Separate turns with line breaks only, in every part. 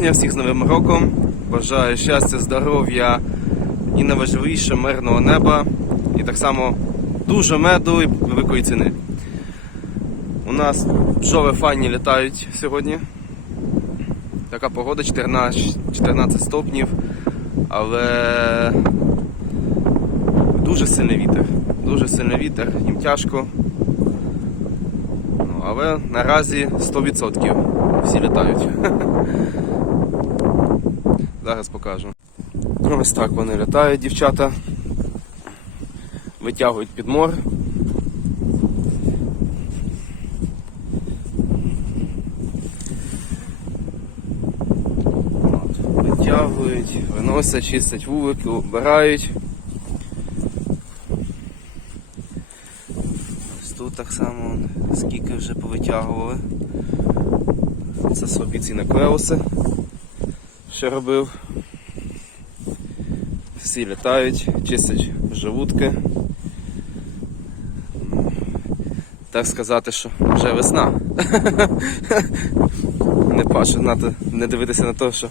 січня, всіх з Новим роком. Бажаю щастя, здоров'я і найважливіше мирного неба. І так само дуже меду і великої ціни. У нас бджоли файні літають сьогодні. Така погода 14, 14 стопнів, але дуже сильний вітер. Дуже сильний вітер, їм тяжко. Ну, але наразі 100% всі літають. Зараз покажу. Ось так вони літають, дівчата. Витягують підмор. Витягують, виносять, чистять вулики, обирають. Ось тут так само скільки вже повитягували. Це слабіці клеуси, що робив. Всі літають, чистять живутки. Так сказати, що вже весна. Не надо не дивитися на те, що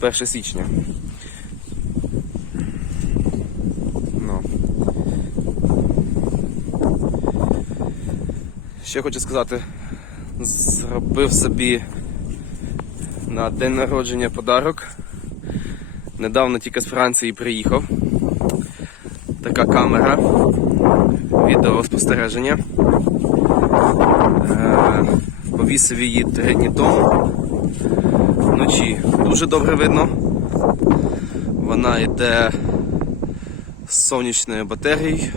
1 січня. Ну. Ще хочу сказати, зробив собі на день народження подарок. Недавно тільки з Франції приїхав. Така камера відеоспостереження. Е, Повісив її три дні тому. Вночі дуже добре видно. Вона йде з сонячною батареєю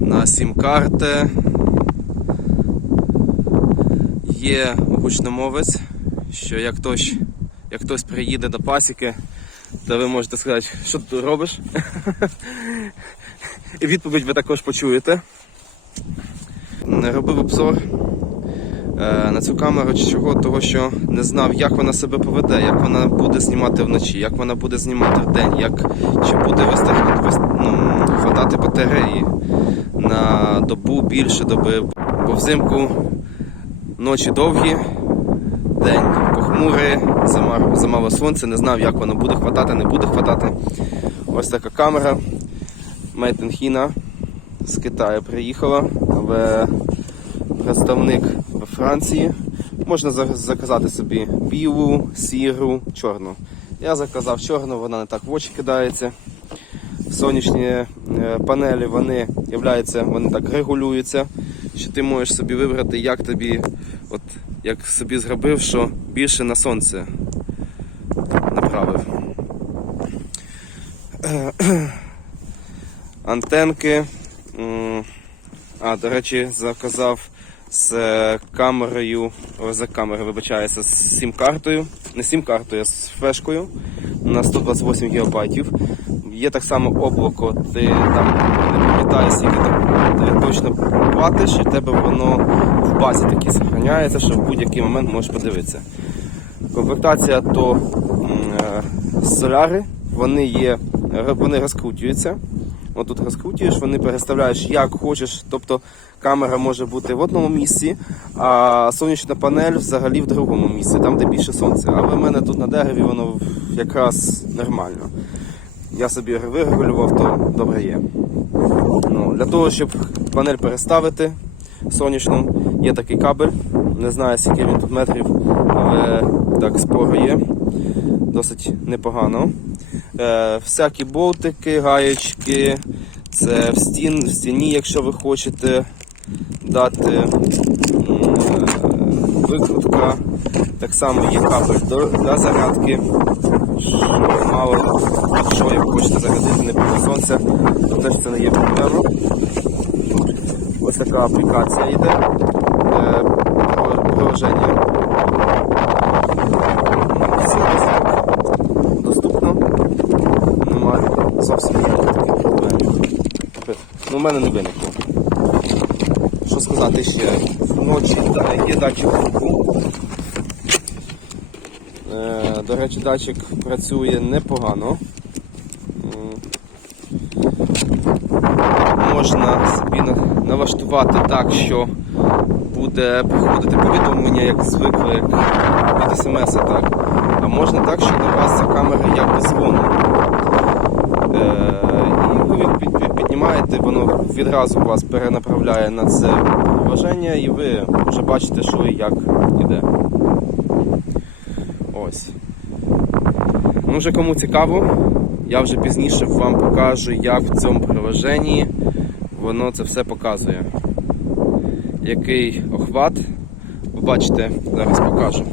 на 7 карти. Є гучномовець, що як хтось, як хтось приїде до пасіки, то ви можете сказати, що ти робиш. І відповідь ви також почуєте. Робив обзор е, на цю камеру чого, того що не знав, як вона себе поведе, як вона буде знімати вночі, як вона буде знімати вдень, як чи буде вистачати ну, хватати батареї на добу більше доби. Бо взимку ночі довгі, день похмурий, замало сонця, не знав, як воно буде хватати, не буде хватати. Ось така камера. Made з Китаю приїхала, але представник Франції. Можна заказати собі білу, сіру, чорну. Я заказав чорну, вона не так в очі кидається. Сонячні е, панелі вони являються, вони так регулюються, що ти можеш собі вибрати, як тобі, от як собі зробив, що більше на сонце направив. Антенки. А, до речі, заказав з е, камерою, за камерою, вибачаюся, з сім-картою. Не сім-картою, а з флешкою на 128 ГБ. Є так само облако, ти там не пам'ятаєш, скільки ти, точно платиш, і в тебе воно в базі таки зберігається, що в будь-який момент можеш подивитися. Комплектація то е, соляри, вони є, вони розкрутюються. Отут розкрутюєш, вони переставляєш як хочеш. Тобто камера може бути в одному місці, а сонячна панель взагалі в другому місці, там де більше сонця. Але в мене тут на дереві воно якраз нормально. Я собі вирегулював, то добре є. Для того, щоб панель переставити сонячну, є такий кабель. Не знаю, скільки він тут метрів, але так споро є. Досить непогано. Е, всякі болтики, гаєчки, це в, стін, в стіні, якщо ви хочете дати е, викрутка. Так само є кабель до, для зарядки. Мало що як хочете зарядити не проти сонця, то теж це не є проблема. Ось така аплікація йде. Е, десь доступно. Немає зовсім ніяких проблем. Ну, в мене не виникло. Що сказати ще? Вночі є датчик руху. Е, До речі, датчик працює непогано. Можна собі налаштувати так, що буде приходити повідомлення, як звикли, як від смс, так. А можна так, що до вас камера дзвонить. Е, і ви під- під- піднімаєте, воно відразу вас перенаправляє на це враження, і ви вже бачите, що і як іде. Ось. Ну, вже кому цікаво, я вже пізніше вам покажу, як в цьому приложенні воно це все показує. Який охват, ви бачите, зараз покажу.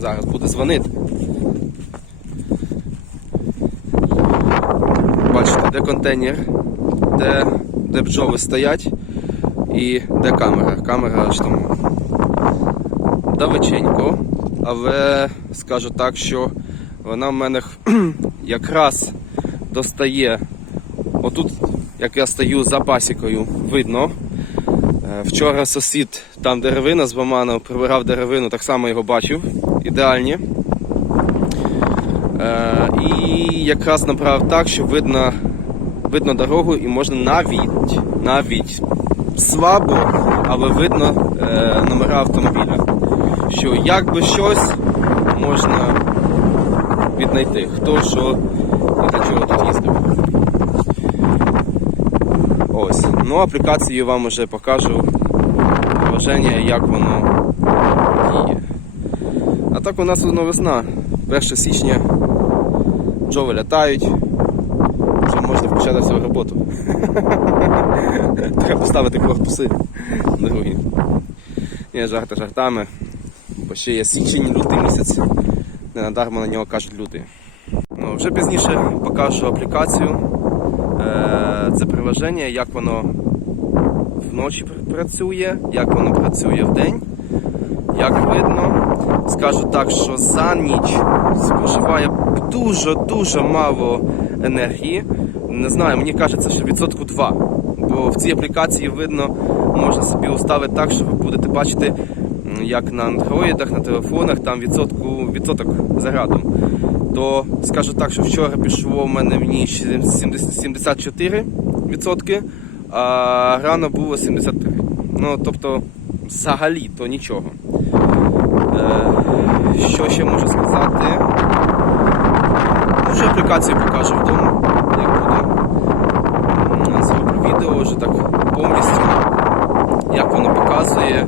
Зараз буде дзвонити. Бачите, де контейнер, де, де бджоли стоять і де камера. Камера аж там далеченько, але скажу так, що вона в мене якраз достає. Отут, як я стою за пасікою, видно. Е, Вчора сусід там деревина з баману прибирав деревину, так само його бачив. Ідеальні. Е, І якраз набрав так, що видно, видно дорогу і можна навіть, навіть слабо, але видно е, номера автомобіля. Що якби щось можна віднайти. Хто що і для чого тут їздив. Ось. Ну, аплікацію вам вже покажу враження, як воно діє. А так у нас воно весна. 1 січня бджоли лятають. Вже можна почати свою роботу. Треба поставити корпуси другі. Ні, жарти жартами. Бо ще є січень, лютий місяць. Не надармо на нього кажуть лютий. Ну, вже пізніше покажу аплікацію. Е, Це приложення, як воно вночі працює, як воно працює вдень. Як видно, скажу так, що за ніч споживає дуже-дуже мало енергії. Не знаю, мені кажеться, що відсотку 2. Бо в цій аплікації видно, можна собі уставити так, що ви будете бачити, як на андроїдах, на телефонах, там відсотку, відсоток зарядом. То скажу так, що вчора пішло в мене в ніч 74 відсотки, а рано було 73. Ну, тобто, взагалі то нічого. Е, Що ще можу сказати? Вже аплікацію покажу вдома, як буде. Зроблю відео вже так повністю, як воно показує,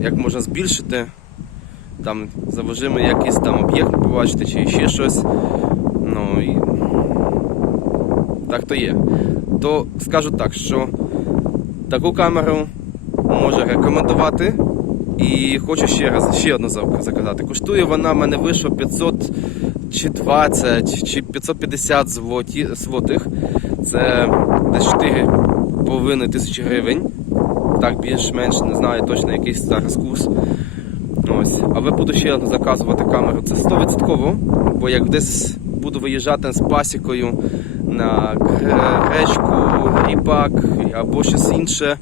як можна збільшити, там заважимо якийсь там об'єкт побачити чи ще щось. Ну і так то є. То скажу так, що таку камеру може рекомендувати. І хочу ще раз ще одну зак- заказати. Коштує вона в мене вийшла 500 чи 20 чи 550 злоті, злотих. Це десь 4,5 тисячі гривень. Так, більш-менш не знаю точно якийсь зараз курс. Ось. Але буду ще заказувати камеру. Це 100%, бо як десь буду виїжджати з пасікою на гречку, ріпак або щось інше,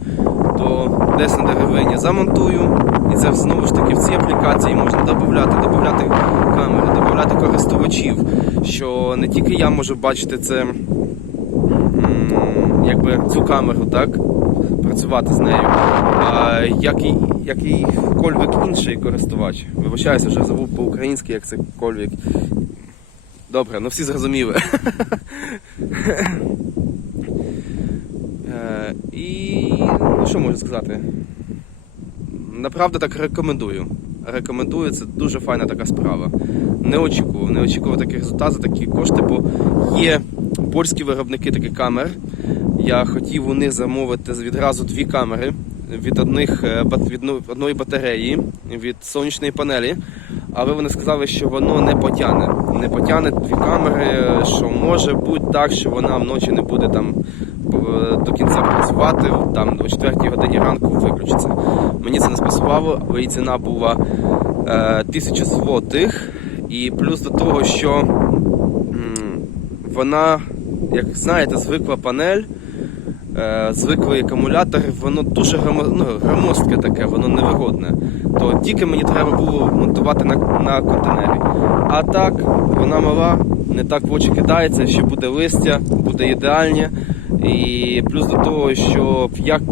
то десь на деревині замонтую. І це знову ж таки в цій аплікації можна додати, додати камери, додати користувачів, що не тільки я можу бачити це якби цю камеру, так? Працювати з нею, а як і, як і кольвик інший користувач. Вибачаюся, вже забув по-українськи, як це кольвик. Добре, ну всі зрозуміли. Е, І ну що можу сказати? Направду так рекомендую. Рекомендую, це дуже файна така справа. Не очікував, не очікував таких результатів такі кошти, бо є польські виробники таких камер. Я хотів у них замовити відразу дві камери від одних е, від ну- одної батареї, від сонячної панелі. Але вони сказали, що воно не потягне. Не потягне дві камери, що може бути так, що вона вночі не буде там е, до кінця працювати, там о 4 годині ранку виключиться. Мені це не спасувало, але і ціна була е, 1000 злотих. І плюс до того, що вона, як знаєте, звикла панель, е, звиклий акумулятор, воно дуже ну, громоздке таке, воно невигодне. То тільки мені треба було монтувати на, на контейнері. А так, вона мала, не так в очі кидається, ще буде листя, буде ідеальні. І плюс до того, що як,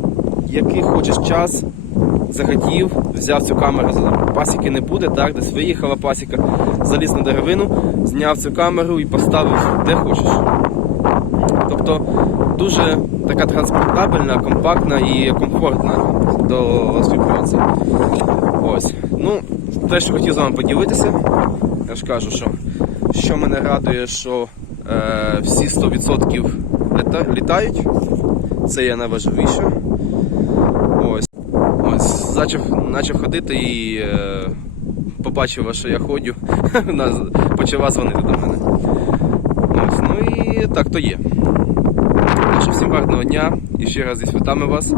який хочеш час, захотів, взяв цю камеру, пасіки не буде, так, десь виїхала пасіка, заліз на деревину, зняв цю камеру і поставив де хочеш. Тобто дуже така транспортабельна, компактна і комфортна до співпраці. Ось. Ну, те, що хотів з вами поділитися, я ж кажу, що, що мене радує, що е, всі 100% літа, літають. Це є найважливіше. Ось. Ось, почав, почав ходити і е, побачив, що я вона почала дзвонити до мене. Ну і так то є. Що всім гарного дня і ще раз зі святами вас.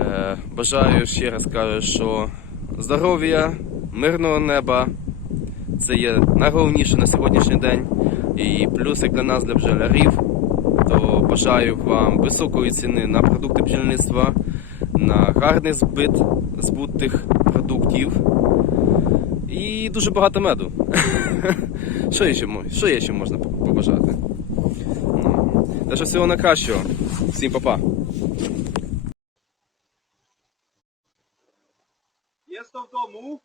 Е, бажаю ще раз кажу, що здоров'я, мирного неба. Це є найголовніше на сьогоднішній день. І плюс як для нас, для бджолярів, то бажаю вам високої ціни на продукти бджільництва, на гарний збит збутих продуктів і дуже багато меду. Що ще, що ще можна побажати? Та що всього найкращого. Всім па-па.
сто в domu?